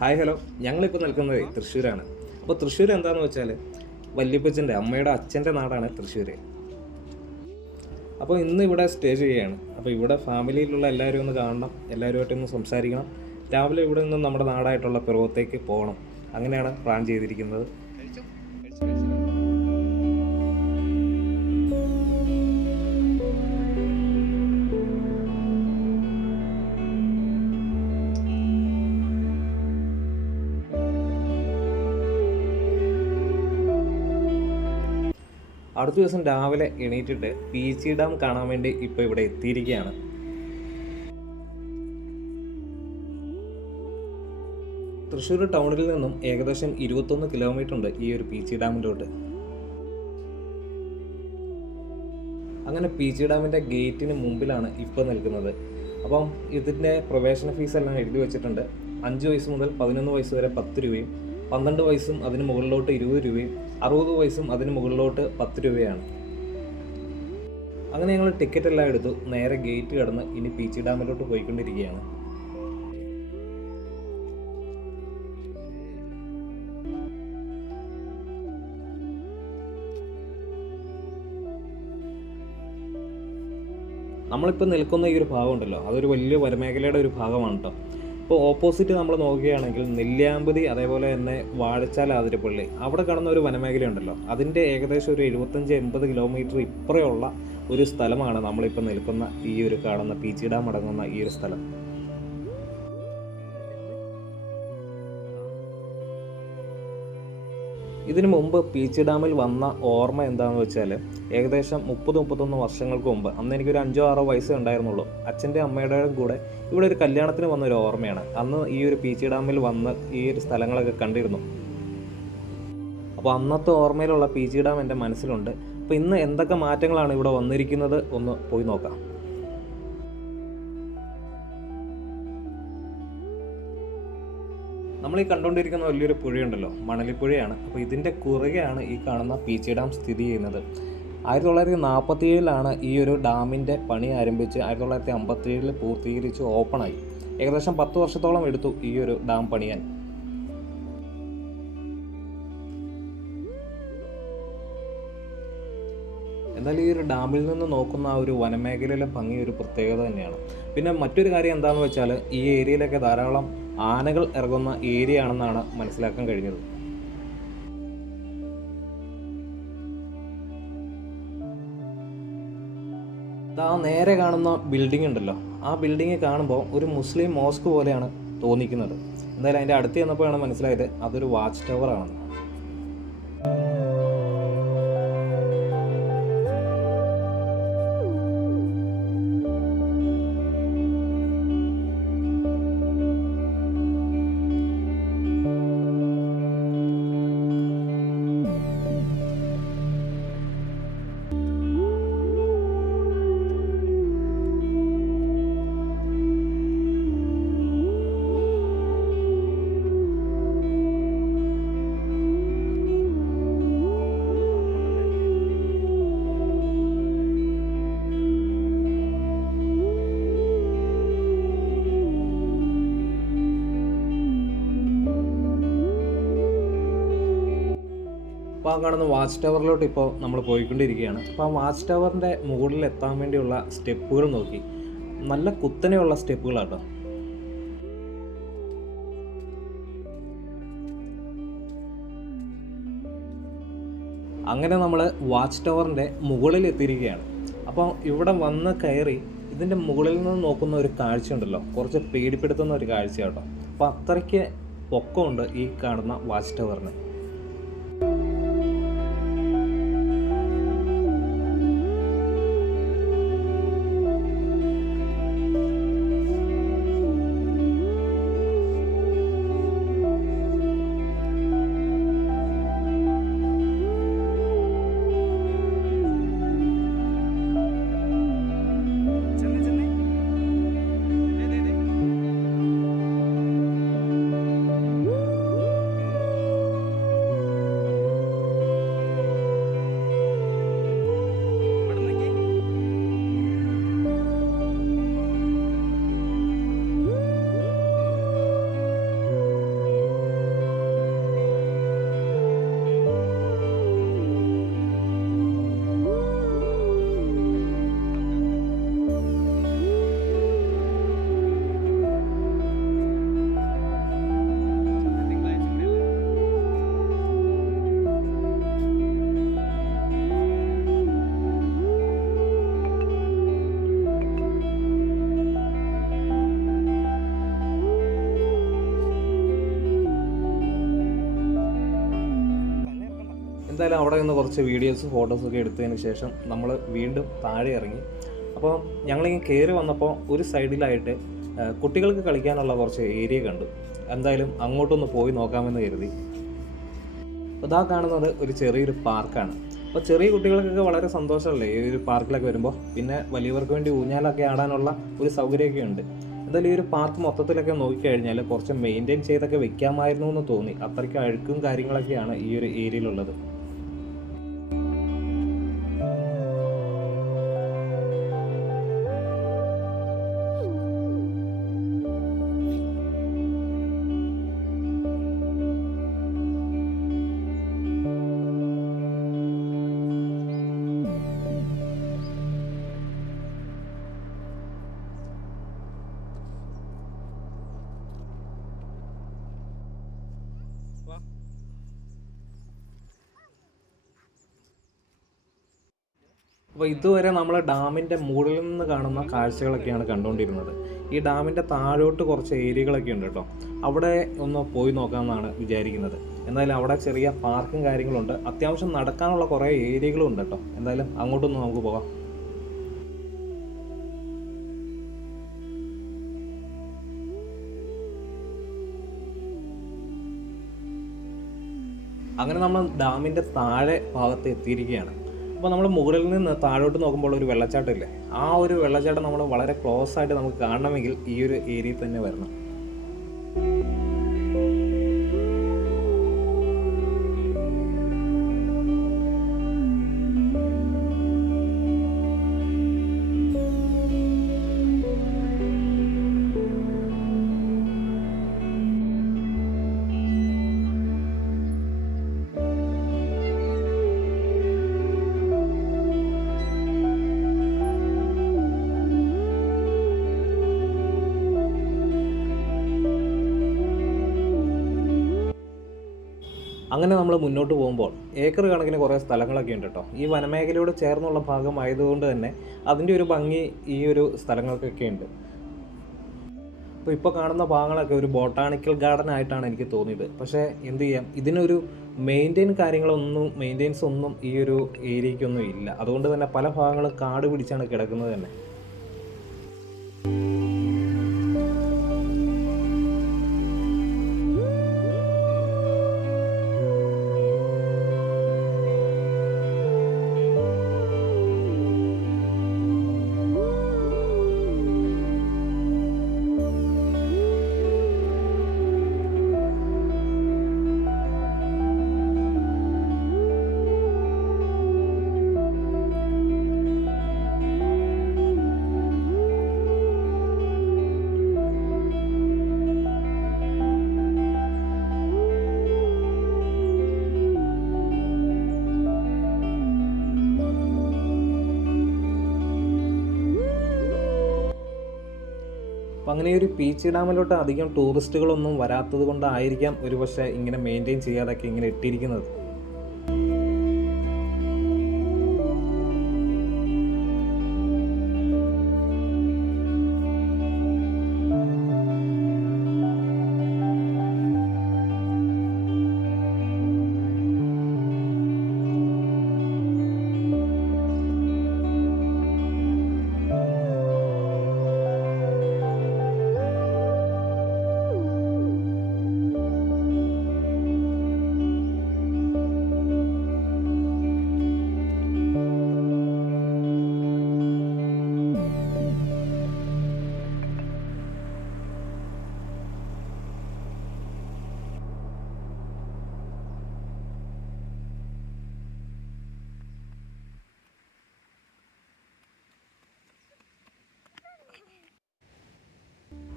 Hi hello, ഞങ്ങളിപ്പോൾ നിൽക്കുന്നത് തൃശ്ശൂരാണ്. അപ്പോൾ തൃശ്ശൂർ എന്താണെന്ന് വെച്ചാൽ വല്യപ്പച്ചൻ്റെ അമ്മയുടെ അച്ഛൻ്റെ നാടാണ് തൃശ്ശൂർ. അപ്പോൾ ഇന്ന് ഇവിടെ സ്റ്റേ ചെയ്യുകയാണ്. അപ്പോൾ ഇവിടെ ഫാമിലിയിലുള്ള എല്ലാവരും ഒന്ന് കാണണം, എല്ലാവരുമായിട്ടൊന്ന് സംസാരിക്കണം. രാവിലെ ഇവിടെ നിന്ന് നമ്മുടെ നാടായിട്ടുള്ള പിറവത്തേക്ക് പോകണം. അങ്ങനെയാണ് പ്ലാൻ ചെയ്തിരിക്കുന്നത്. അടുത്ത ദിവസം രാവിലെ എണീറ്റിട്ട് പീച്ചി ഡാം കാണാൻ വേണ്ടി ഇപ്പോൾ ഇവിടെ എത്തിയിരിക്കുകയാണ്. തൃശ്ശൂർ ടൗണിൽ നിന്നും ഏകദേശം 21 കിലോമീറ്റർ ഉണ്ട് ഈ ഒരു പീച്ചി ഡാമിലോട്ട്. അങ്ങനെ പീച്ചി ഡാമിൻ്റെ ഗേറ്റിന് മുമ്പിലാണ് ഇപ്പോൾ നിൽക്കുന്നത്. അപ്പം ഇതിൻ്റെ പ്രവേശന ഫീസ് എല്ലാം എഴുതി വെച്ചിട്ടുണ്ട്. 5 വയസ്സ് മുതൽ 11 വയസ്സ് വരെ 10 രൂപയും, 12 വയസ്സും അതിന് മുകളിലോട്ട് 20 രൂപയും, 60 വയസ്സും അതിന് മുകളിലോട്ട് 10 രൂപയാണ്. അങ്ങനെ ഞങ്ങൾ ടിക്കറ്റ് എല്ലാം എടുത്തു, നേരെ ഗേറ്റ് കടന്ന് ഇനി പീച്ചി ഡാമിലോട്ട് പോയിക്കൊണ്ടിരിക്കുകയാണ്. നമ്മളിപ്പോൾ നിൽക്കുന്ന ഈ ഒരു ഭാഗം ഉണ്ടല്ലോ, അതൊരു വലിയ വനമേഖലയുടെ ഒരു ഭാഗമാണ് കേട്ടോ. ഇപ്പോൾ ഓപ്പോസിറ്റ് നമ്മൾ നോക്കുകയാണെങ്കിൽ നെല്ലിയാമ്പതി, അതേപോലെ തന്നെ വാഴച്ചാൽ, ആതിരപ്പള്ളി, അവിടെ കാണുന്ന ഒരു വനമേഖലയുണ്ടല്ലോ, അതിൻ്റെ ഏകദേശം ഒരു 75-80 കിലോമീറ്റർ ഇപ്പുറയുള്ള ഒരു സ്ഥലമാണ് നമ്മളിപ്പോൾ നിൽക്കുന്ന ഈ ഒരു കാണുന്ന പീച്ചി ഡാം അടങ്ങുന്ന ഈ ഒരു സ്ഥലം. ഇതിനു മുമ്പ് പീച്ചി ഡാമിൽ വന്ന ഓർമ്മ എന്താണെന്ന് വെച്ചാൽ ഏകദേശം 30-31 വർഷങ്ങൾക്ക് മുമ്പ്, അന്ന് എനിക്കൊരു 5-6 വയസ്സേ ഉണ്ടായിരുന്നുള്ളൂ. അച്ഛൻ്റെ അമ്മയുടെയും കൂടെ ഇവിടെ ഒരു കല്യാണത്തിന് വന്നൊരു ഓർമ്മയാണ്. അന്ന് ഈ ഒരു പീച്ചി ഡാമിൽ വന്ന് ഈ ഒരു സ്ഥലങ്ങളൊക്കെ കണ്ടിരുന്നു. അപ്പോൾ അന്നത്തെ ഓർമ്മയിലുള്ള പീച്ചി ഡാം എൻ്റെ മനസ്സിലുണ്ട്. അപ്പോൾ ഇന്ന് എന്തൊക്കെ മാറ്റങ്ങളാണ് ഇവിടെ വന്നിരിക്കുന്നത് ഒന്ന് പോയി നോക്കാം. നമ്മൾ ഈ കണ്ടുകൊണ്ടിരിക്കുന്ന വലിയൊരു പുഴയുണ്ടല്ലോ, മണലിപ്പുഴയാണ്. അപ്പോൾ ഇതിൻ്റെ കുറുകെയാണ് ഈ കാണുന്ന പീച്ചി ഡാം സ്ഥിതി ചെയ്യുന്നത്. 1947 ഈ ഒരു ഡാമിൻ്റെ പണി ആരംഭിച്ച് 1957 പൂർത്തീകരിച്ച് ഓപ്പണായി. ഏകദേശം 10 വർഷത്തോളം എടുത്തു ഈ ഒരു ഡാം പണിയാൻ. എന്നാൽ ഈ ഒരു ഡാമിൽ നിന്ന് നോക്കുന്ന ആ ഒരു വനമേഖലയിലെ ഭംഗി ഒരു പ്രത്യേകത തന്നെയാണ്. പിന്നെ മറ്റൊരു കാര്യം എന്താണെന്ന് വെച്ചാൽ ഈ ഏരിയയിലൊക്കെ ധാരാളം ആനകൾ ഇറങ്ങുന്ന ഏരിയ ആണെന്നാണ് മനസ്സിലാക്കാൻ കഴിഞ്ഞത്. ആ നേരെ കാണുന്ന ബിൽഡിംഗ് ഉണ്ടല്ലോ, ആ ബിൽഡിംഗ് കാണുമ്പോൾ ഒരു മുസ്ലിം മോസ്ക് പോലെയാണ് തോന്നിക്കുന്നത്. എന്തായാലും അതിൻ്റെ അടുത്ത് ചെന്നപ്പോഴാണ് മനസ്സിലായത് അതൊരു വാച്ച് ടവർ ആണെന്ന്. അപ്പോൾ ആ കാണുന്ന വാച്ച് ടവറിലോട്ട് ഇപ്പോൾ നമ്മൾ പോയിക്കൊണ്ടിരിക്കുകയാണ്. അപ്പോൾ ആ വാച്ച് ടവറിൻ്റെ മുകളിൽ എത്താൻ വേണ്ടിയുള്ള സ്റ്റെപ്പുകൾ നോക്കി, നല്ല കുത്തനെയുള്ള സ്റ്റെപ്പുകളാട്ടോ. അങ്ങനെ നമ്മൾ വാച്ച് ടവറിൻ്റെ മുകളിൽ എത്തിയിരിക്കുകയാണ്. അപ്പോൾ ഇവിടെ വന്ന് കയറി ഇതിൻ്റെ മുകളിൽ നിന്ന് നോക്കുന്ന ഒരു കാഴ്ച ഉണ്ടല്ലോ, കുറച്ച് പേടിപ്പെടുത്തുന്ന ഒരു കാഴ്ച കേട്ടോ. അപ്പോൾ അത്രയ്ക്ക് പൊക്കമുണ്ട് ഈ കാണുന്ന വാച്ച് ടവറിന്. എന്തായാലും അവിടെ നിന്ന് കുറച്ച് വീഡിയോസ് ഫോട്ടോസൊക്കെ എടുത്തതിന് ശേഷം നമ്മൾ വീണ്ടും താഴെ ഇറങ്ങി. അപ്പോൾ ഞങ്ങളിങ്ങനെ കയറി വന്നപ്പോൾ ഒരു സൈഡിലായിട്ട് കുട്ടികൾക്ക് കളിക്കാനുള്ള കുറച്ച് ഏരിയ കണ്ടു. എന്തായാലും അങ്ങോട്ടൊന്ന് പോയി നോക്കാമെന്ന് കരുതി. ഇതാ കാണുന്നത് ഒരു ചെറിയൊരു പാർക്കാണ്. അപ്പോൾ ചെറിയ കുട്ടികൾക്കൊക്കെ വളരെ സന്തോഷമല്ലേ ഈ ഒരു പാർക്കിലൊക്കെ വരുമ്പോൾ. പിന്നെ വലിയവർക്ക് വേണ്ടി ഊഞ്ഞാലൊക്കെ ആടാനുള്ള ഒരു സൗകര്യമൊക്കെ ഉണ്ട്. എന്തായാലും ഈ ഒരു പാർക്ക് മൊത്തത്തിലൊക്കെ നോക്കിക്കഴിഞ്ഞാൽ കുറച്ച് മെയിൻറ്റെയിൻ ചെയ്തൊക്കെ വെക്കാമായിരുന്നു എന്ന് തോന്നി. അത്രയ്ക്ക് അഴുക്കും കാര്യങ്ങളൊക്കെയാണ് ഈ ഒരു ഏരിയയിലുള്ളത്. അപ്പോൾ ഇതുവരെ നമ്മൾ ഡാമിൻ്റെ മുകളിൽ നിന്ന് കാണുന്ന കാഴ്ചകളൊക്കെയാണ് കണ്ടുകൊണ്ടിരുന്നത്. ഈ ഡാമിൻ്റെ താഴോട്ട് കുറച്ച് ഏരിയകളൊക്കെ ഉണ്ട് കേട്ടോ. അവിടെ ഒന്ന് പോയി നോക്കാമെന്നാണ് വിചാരിക്കുന്നത്. എന്തായാലും അവിടെ ചെറിയ പാർക്കും കാര്യങ്ങളുണ്ട്. അത്യാവശ്യം നടക്കാനുള്ള കുറേ ഏരിയകളും ഉണ്ട് കേട്ടോ. എന്തായാലും അങ്ങോട്ടൊന്ന് നമുക്ക് പോകാം. അങ്ങനെ നമ്മൾ ഡാമിൻ്റെ താഴെ ഭാഗത്ത് എത്തിയിരിക്കുകയാണ്. അപ്പോൾ നമ്മൾ മുകളിൽ നിന്ന് താഴോട്ട് നോക്കുമ്പോൾ ഒരു വെള്ളച്ചാട്ടം ഇല്ലേ, ആ ഒരു വെള്ളച്ചാട്ടം നമ്മൾ വളരെ ക്ലോസ് ആയിട്ട് നമുക്ക് കാണണമെങ്കിൽ ഈ ഒരു ഏരിയയിൽ തന്നെ വരണം. അങ്ങനെ നമ്മൾ മുന്നോട്ട് പോകുമ്പോൾ ഏക്കർ കണക്കിന് കുറേ സ്ഥലങ്ങളൊക്കെ ഉണ്ട് കേട്ടോ. ഈ വനമേഖലയോട് ചേർന്നുള്ള ഭാഗമായതുകൊണ്ട് തന്നെ അതിൻ്റെ ഒരു ഭംഗി ഈ ഒരു സ്ഥലങ്ങൾക്കൊക്കെ ഉണ്ട്. അപ്പോൾ ഇപ്പോൾ കാണുന്ന ഭാഗങ്ങളൊക്കെ ഒരു ബോട്ടാണിക്കൽ ഗാർഡൻ ആയിട്ടാണ് എനിക്ക് തോന്നിയത്. പക്ഷേ എന്ത് ചെയ്യാം, ഇതിനൊരു മെയിൻ്റെനൻസ് ഒന്നും ഈ ഒരു ഏരിയയ്ക്കൊന്നും ഇല്ല. അതുകൊണ്ട് തന്നെ പല ഭാഗങ്ങളും കാട് പിടിച്ചാണ് കിടക്കുന്നത് തന്നെ. അപ്പോൾ അങ്ങനെ ഒരു പീച്ചി ഡാമിലോട്ട് അധികം ടൂറിസ്റ്റുകളൊന്നും വരാത്തത് കൊണ്ടായിരിക്കാം ഒരുപക്ഷെ ഇങ്ങനെ മെയിൻറ്റെയിൻ ചെയ്യാതൊക്കെ ഇങ്ങനെ ഇട്ടിരിക്കുന്നത്.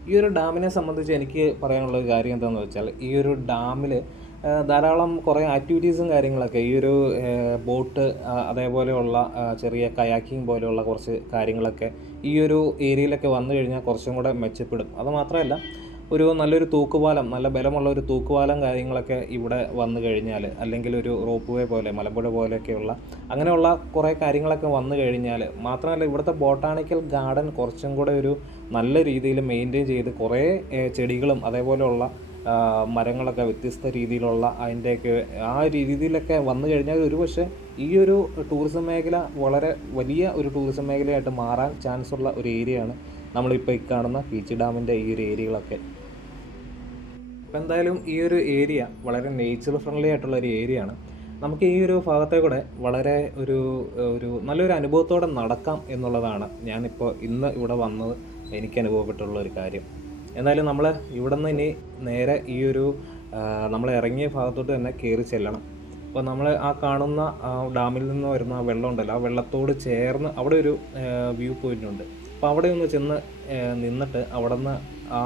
ഈ ഒരു ഡാമിനെ സംബന്ധിച്ച് എനിക്ക് പറയാനുള്ള ഒരു കാര്യം എന്താണെന്ന് വെച്ചാൽ, ഈ ഒരു ഡാമിൽ ധാരാളം കുറേ ആക്ടിവിറ്റീസും കാര്യങ്ങളൊക്കെ, ഈ ഒരു ബോട്ട് അതേപോലെയുള്ള ചെറിയ കയാക്കിങ് പോലെയുള്ള കുറച്ച് കാര്യങ്ങളൊക്കെ ഈ ഒരു ഏരിയയിലൊക്കെ വന്നു കഴിഞ്ഞാൽ കുറച്ചും കൂടെ മെച്ചപ്പെടും. അതുമാത്രമല്ല, ഒരു നല്ലൊരു തൂക്കുപാലം, നല്ല ബലമുള്ള ഒരു തൂക്കുപാലം കാര്യങ്ങളൊക്കെ ഇവിടെ വന്നു കഴിഞ്ഞാൽ, അല്ലെങ്കിൽ ഒരു റോപ്പ് വേ പോലെ മലമ്പുഴ പോലെയൊക്കെയുള്ള അങ്ങനെയുള്ള കുറേ കാര്യങ്ങളൊക്കെ വന്നു കഴിഞ്ഞാൽ, മാത്രമല്ല ഇവിടുത്തെ ബോട്ടാണിക്കൽ ഗാർഡൻ കുറച്ചും കൂടെ ഒരു നല്ല രീതിയിൽ മെയിൻറ്റെയിൻ ചെയ്ത് കുറേ ചെടികളും അതേപോലെയുള്ള മരങ്ങളൊക്കെ വ്യത്യസ്ത രീതിയിലുള്ള അതിൻ്റെയൊക്കെ ആ രീതിയിലൊക്കെ വന്നു കഴിഞ്ഞാൽ ഒരു പക്ഷേ ഈ ഒരു ടൂറിസം മേഖല വളരെ വലിയ ഒരു ടൂറിസം മേഖലയായിട്ട് മാറാൻ ചാൻസ് ഉള്ള ഒരു ഏരിയയാണ് നമ്മളിപ്പോൾ ഈ കാണുന്ന പീച്ചി ഡാമിൻ്റെ ഈ ഒരു ഏരിയകളൊക്കെ. അപ്പോൾ എന്തായാലും ഈ ഒരു ഏരിയ വളരെ നേച്ചർ ഫ്രണ്ട്ലി ആയിട്ടുള്ള ഒരു ഏരിയയാണ്. നമുക്ക് ഈ ഒരു ഭാഗത്തെ കൂടെ വളരെ ഒരു നല്ലൊരു അനുഭവത്തോടെ നടക്കാം എന്നുള്ളതാണ് ഞാനിപ്പോൾ ഇന്ന് ഇവിടെ വന്നത് എനിക്ക് അനുഭവപ്പെട്ടുള്ള ഒരു കാര്യം. എന്തായാലും നമ്മൾ ഇവിടെ നിന്ന് ഇനി നേരെ ഈ ഒരു നമ്മൾ ഇറങ്ങിയ ഭാഗത്തോട്ട് തന്നെ കയറി ചെല്ലണം. അപ്പോൾ നമ്മൾ ആ കാണുന്ന ഡാമിൽ നിന്ന് വരുന്ന ആ വെള്ളം ഉണ്ടല്ലോ, ആ വെള്ളത്തോട് ചേർന്ന് അവിടെ ഒരു വ്യൂ പോയിൻ്റ് ഉണ്ട്. അപ്പോൾ അവിടെ ഒന്ന് ചെന്ന് നിന്നിട്ട് അവിടെ നിന്ന് ആ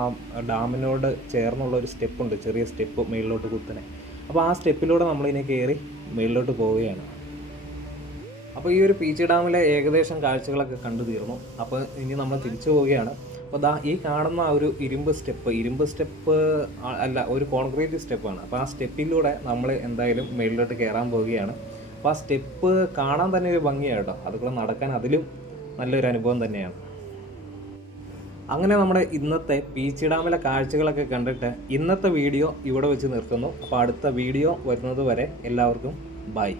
ഡാമിനോട് ചേർന്നുള്ള ഒരു സ്റ്റെപ്പുണ്ട്, ചെറിയ സ്റ്റെപ്പ് മേളിലോട്ട് കുത്തനെ. അപ്പോൾ ആ സ്റ്റെപ്പിലൂടെ നമ്മളിനി കയറി മേളിലോട്ട് പോവുകയാണ്. അപ്പോൾ ഈ ഒരു പീച്ചി ഡാമിലെ ഏകദേശം കാഴ്ചകളൊക്കെ കണ്ടു തീർന്നു. അപ്പോൾ ഇനി നമ്മൾ തിരിച്ചു പോവുകയാണ്. അപ്പോൾ ഈ കാണുന്ന ആ ഒരു ഇരുമ്പ് സ്റ്റെപ്പ് അല്ല, ഒരു കോൺക്രീറ്റ് സ്റ്റെപ്പാണ്. അപ്പോൾ ആ സ്റ്റെപ്പിലൂടെ നമ്മൾ എന്തായാലും മേളിലോട്ട് കയറാൻ പോവുകയാണ്. അപ്പോൾ ആ സ്റ്റെപ്പ് കാണാൻ തന്നെ ഒരു ഭംഗിയാണ് കേട്ടോ, അതുകൂടെ നടക്കാൻ അതിലും നല്ലൊരു അനുഭവം തന്നെയാണ്. അങ്ങനെ നമ്മുടെ ഇന്നത്തെ പീച്ചി ഡാമിലെ കാഴ്ചകളൊക്കെ കണ്ടിട്ട് ഇന്നത്തെ വീഡിയോ ഇവിടെ വെച്ച് നിർത്തുന്നു. അപ്പോൾ അടുത്ത വീഡിയോ വരുന്നത് വരെ എല്ലാവർക്കും ബൈ.